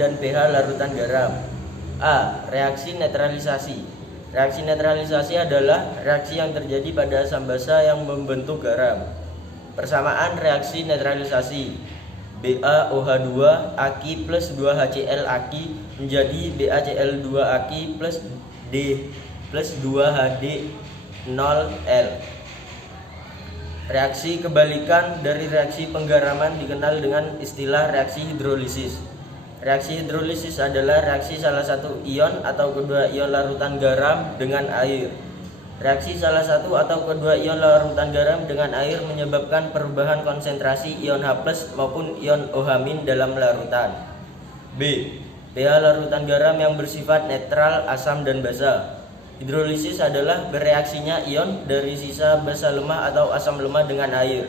dan pH larutan garam. A. Reaksi netralisasi. Reaksi netralisasi adalah reaksi yang terjadi pada asam basa yang membentuk garam. Persamaan reaksi netralisasi: BaOH2 Aki plus 2HCl Aki menjadi BaCl2 Aki plus D plus 2HD0L. Reaksi kebalikan dari reaksi penggaraman dikenal dengan istilah reaksi hidrolisis. Reaksi hidrolisis adalah reaksi salah satu ion atau kedua ion larutan garam dengan air. Reaksi salah satu atau kedua ion larutan garam dengan air menyebabkan perubahan konsentrasi ion H+ maupun ion OH- dalam larutan. B. pH larutan garam yang bersifat netral, asam, dan basa. Hidrolisis adalah bereaksinya ion dari sisa basa lemah atau asam lemah dengan air,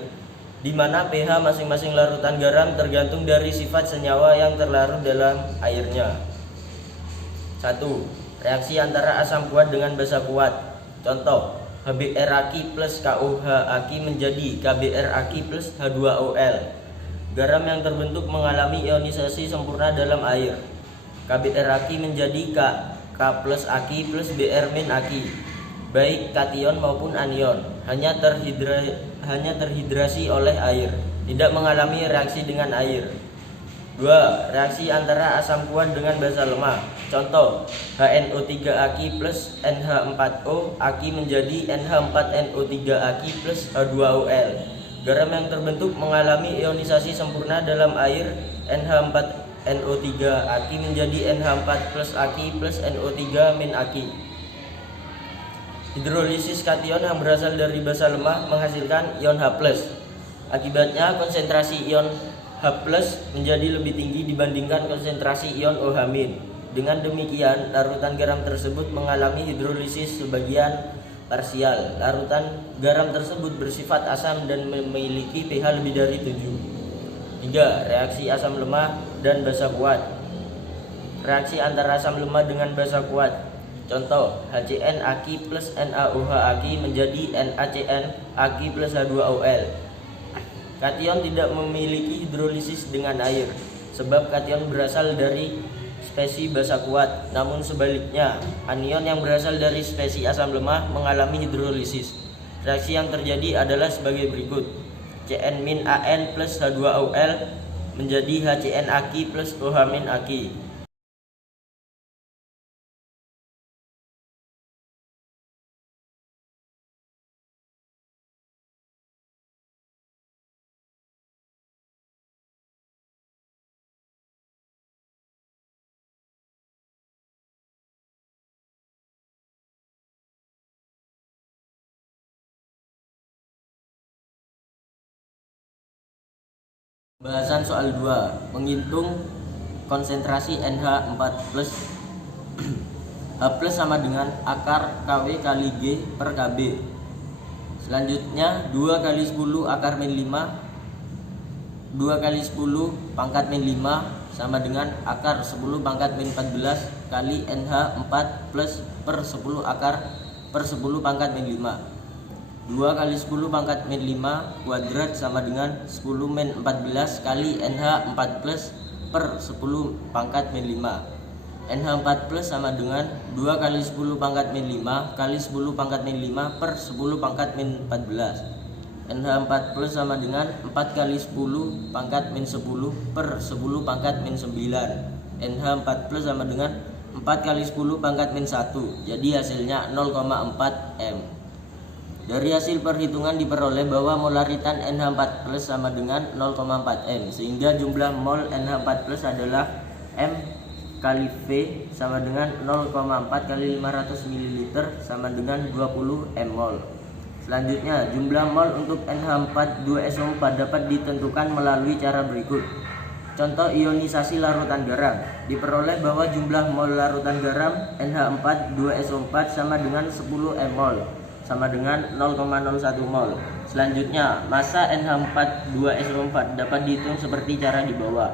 di mana pH masing-masing larutan garam tergantung dari sifat senyawa yang terlarut dalam airnya. 1. Reaksi antara asam kuat dengan basa kuat. Contoh, HBr Aki plus KOH Aki menjadi KBr Aki plus H2OL. Garam yang terbentuk mengalami ionisasi sempurna dalam air. KBr Aki menjadi K plus Aki plus Br min Aki, baik kation maupun anion, hanya terhidrasi oleh air, tidak mengalami reaksi dengan air. 2. Reaksi antara asam kuat dengan basa lemah. Contoh, HNO3 Aki plus NH4O Aki menjadi NH4NO3 Aki plus H2OL. Garam yang terbentuk mengalami ionisasi sempurna dalam air. NH4NO3 Aki menjadi NH4 plus Aki plus NO3 min Aki. Hidrolisis kation yang berasal dari basa lemah menghasilkan ion H+. Akibatnya konsentrasi ion H+ menjadi lebih tinggi dibandingkan konsentrasi ion OH-. Dengan demikian, larutan garam tersebut mengalami hidrolisis sebagian parsial. Larutan garam tersebut bersifat asam dan memiliki pH lebih dari 7. 3. Reaksi asam lemah dan basa kuat. Reaksi antara asam lemah dengan basa kuat. Contoh, HCN Aki plus NaOH Aki menjadi NaCN Aki plus H2OL. Kation tidak memiliki hidrolisis dengan air, sebab kation berasal dari spesi basa kuat. Namun sebaliknya, anion yang berasal dari spesi asam lemah mengalami hidrolisis. Reaksi yang terjadi adalah sebagai berikut: Cn min An plus H2OL menjadi HCN Aki plus OH min Aki. Bahasan soal 2. Menghitung konsentrasi NH4+. H+ sama dengan akar KW kali G per KB. Selanjutnya 2 kali 10 akar min 5 2 kali 10 pangkat min 5 sama dengan akar 10 pangkat min 14 kali NH4 plus per 10 akar per 10 pangkat min 5. 2 kali 10 pangkat min 5 kuadrat sama dengan 10 min 14 kali NH4 plus per 10 pangkat min 5. NH4 plus sama dengan 2 kali 10 pangkat min 5 kali 10 pangkat min 5 per 10 pangkat min 14. NH4 plus sama dengan 4 kali 10 pangkat min 10 per 10 pangkat min 9. NH4 plus sama dengan 4 kali 10 pangkat min 1. Jadi hasilnya 0,4 M. Dari hasil perhitungan diperoleh bahwa molaritan NH4 plus sama dengan 0,4 M, sehingga jumlah mol NH4 plus adalah M kali V sama dengan 0,4 kali 500 ml sama dengan 20 M mol. Selanjutnya, jumlah mol untuk NH4 2SO4 dapat ditentukan melalui cara berikut. Contoh ionisasi larutan garam. Diperoleh bahwa jumlah mol larutan garam NH4 2SO4 sama dengan 10 M mol, sama dengan 0,01 mol. Selanjutnya, massa NH4 2SO4 dapat dihitung seperti cara di bawah.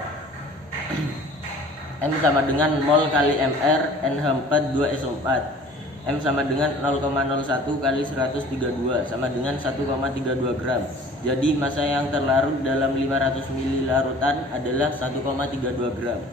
M sama dengan mol kali Mr NH4 2SO4. M sama dengan 0,01 kali 132 sama dengan 1,32 gram. Jadi massa yang terlarut dalam 500 ml larutan adalah 1,32 gram.